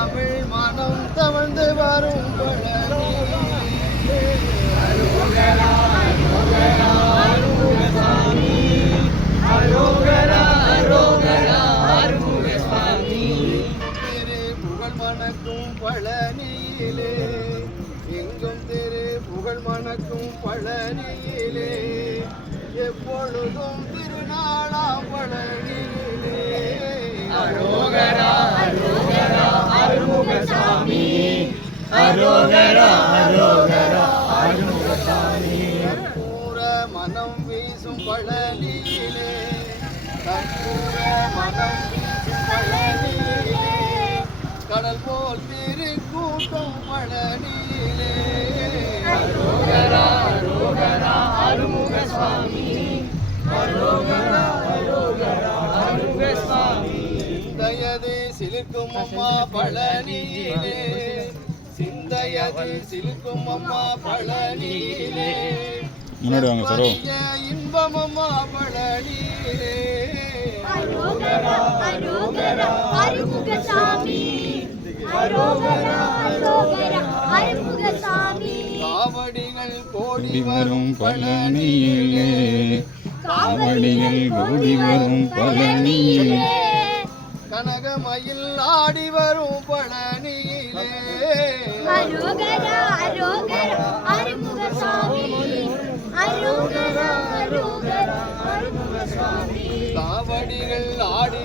தமிழ் மனம் தவழ்ந்து வரும் பழனியிலே அரோகரா அரோகரா அருமுகசாமி அரோகரா அரோகரா அருமுகசாமி திரு புகழ் மணக்கும் பழனியிலே எங்கும் திரு புகழ் மணக்கும் பழனியிலே எப்பொழுதும் திருநாளாம் பழனியிலே அரோகரா அரோகரா அருமுகசாமி அரோகரா அரோகரா அருமுகசாமி கற்பூர மனம் வீசும் பழனியிலே கற்பூர மனம் வீசும் பழனியிலே கடல் போல் திருக்கூட்டம் பழனியிலே அரோகரா அரோகரா அருமுகசாமி அரோகரா அரோகரா அருமுகசாமி சிந்தையது சிலுக்கும் அம்மா பழனியிலே சிந்தையது சிலுக்கும் அம்மா பழனியிலே இன்பம் அம்மா பழனியிலே அரோகரா அரோகரா அருமுகசாமி அரோகரா அரோகரா அருமுகசாமி காவடிகள் கோடி வரும் பழனியிலே காவடிகள் கோடி வரும் பழனியிலே கனகமயில் ஆடி வரும் பழனியிலே அரோகரா அரோகரா அருமுகசாமி அரோகரா அரோகரா அருமுகசாமி காவடிகள் ஆடி